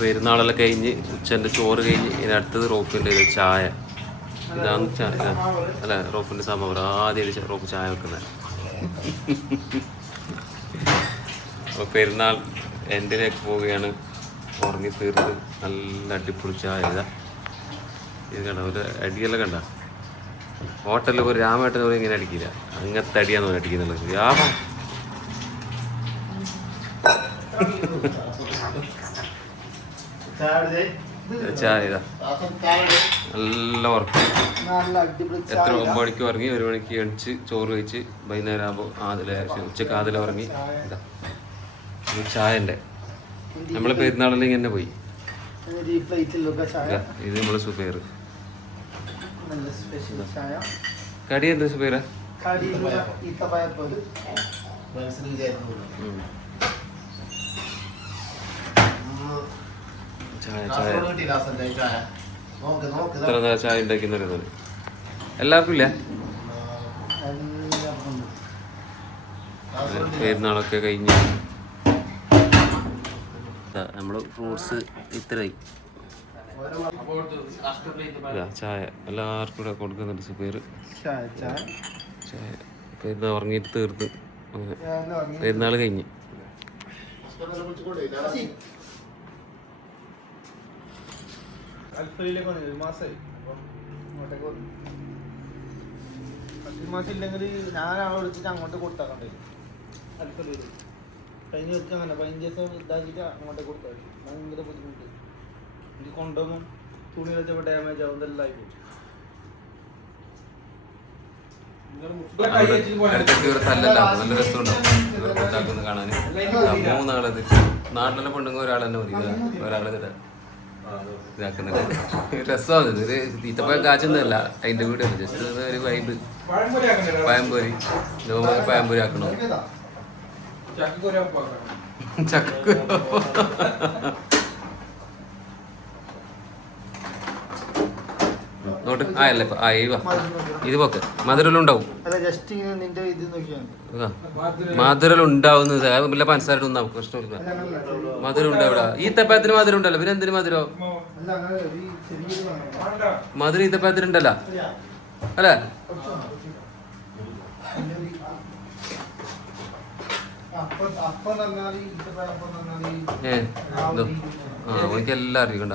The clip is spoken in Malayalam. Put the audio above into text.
പെരുന്നാളെല്ലാം കഴിഞ്ഞ് ഉച്ചൻ്റെ ചോറ് കഴിഞ്ഞ് ഇനി അടുത്തത് റോപ്പിൻ്റെ ചായ. ഇതാണ് ചായ അല്ല റോപ്പിൻ്റെ സംഭവം. ആദ്യമായിട്ട് റോപ്പ് ചായ വെക്കുന്നത്. അപ്പോൾ പെരുന്നാൾ എൻഡിലേക്ക് പോവുകയാണ്. ഉറങ്ങി തീർത്ത് നല്ല അടിപൊളി ചായ. ഇത് കണ്ട ഒരു അടിയെല്ലാം കണ്ട. ഹോട്ടലിൽ ഒരു രാമേട്ടൻ പോലും ഇങ്ങനെ അടിക്കില്ല. അങ്ങനത്തെ അടിയാന്ന് പറഞ്ഞ് അടിക്കുന്നുള്ളത്. രാമ ചായ ഇതാ നല്ല ഉറക്കം. എത്ര 9 മണിക്ക് ഉറങ്ങി, 1 മണിക്ക് എണിച്ച് ചോറ് കഴിച്ച് വൈകുന്നേരം ആകുമ്പോൾ ഉച്ചക്ക് ആതിലെ ഉറങ്ങി. ഇതാ ചായൻ്റെ നമ്മളെ പെരുന്നാളിൽ ഇങ്ങനെ പോയി. ഇത് നമ്മളെ സുബൈർ. കടി എന്താ സുബൈറ? ചായ ചായ ഇത്ര ചായ ഉണ്ടാക്കുന്നറിയുന്നത് എല്ലാവർക്കും ഇല്ല. പെരുന്നാളൊക്കെ കഴിഞ്ഞ് നമ്മൾ ഫ്രൂട്ട്സ് ഇത്രയായി. ചായ എല്ലാവർക്കും കൂടെ കൊടുക്കുന്നുണ്ട് സുബൈർ. ചായ പെരുന്നാൾ ഉറങ്ങിയിട്ട് തീർത്ത് പെരുന്നാൾ കഴിഞ്ഞ്. ഇല്ലെങ്കിൽ ഞാൻ ആളെ വിളിച്ചിട്ട് അങ്ങോട്ട് കൊടുത്താക്കണ്ടേ. അൽഫലൂര് കഴിഞ്ഞ ദിവസം അങ്ങനെ 15 ദിവസം ഇതാക്കിയിട്ട് അങ്ങോട്ട് കൊടുത്താൽ ഭയങ്കര ബുദ്ധിമുട്ട്. എനിക്ക് കൊണ്ടുപോകും തുണി വെച്ചപ്പോൾ ഡാമേജ് ആവും. ഇതെല്ലാം ആയിപ്പോയി. നല്ല രസമുണ്ടാവും കാണാൻ. 3 ആളത് നാട്ടിലെ പെണ്ണുങ്ങൾ ഒരാൾ തന്നെ മതി. ഒരാളെ ഇതാക്കുന്നുണ്ട്. രസമാണ്. ഇത് തീറ്റപ്പഴം കാച്ചൊന്നുമല്ല, അതിൻ്റെ വീടല്ല. ജസ്റ്റ് ഒരു വൈബ്. പഴംപൊരി പഴംപൊരി ആക്കണോ? ചക്ക നോട്ട് ആയല്ലേ ഇത് പോക്കെ മധുരം ഉണ്ടാവും. മധുരം ഉണ്ടാവുന്നത് വല്ല പഞ്ചസാര ഇടുന്ന നമുക്ക് പ്രശ്നമില്ല. മധുരം ഉണ്ടാവില്ല. ഈത്തപ്പഴത്തിന് മധുരം ഉണ്ടല്ലോ, പിന്നെ എന്തിനു മധുരം? മധുരം ഈത്തപ്പഴത്തിന് ഉണ്ടല്ലോ അല്ലേ? എനിക്ക് എല്ലാം അറിയിക്കണ്ട.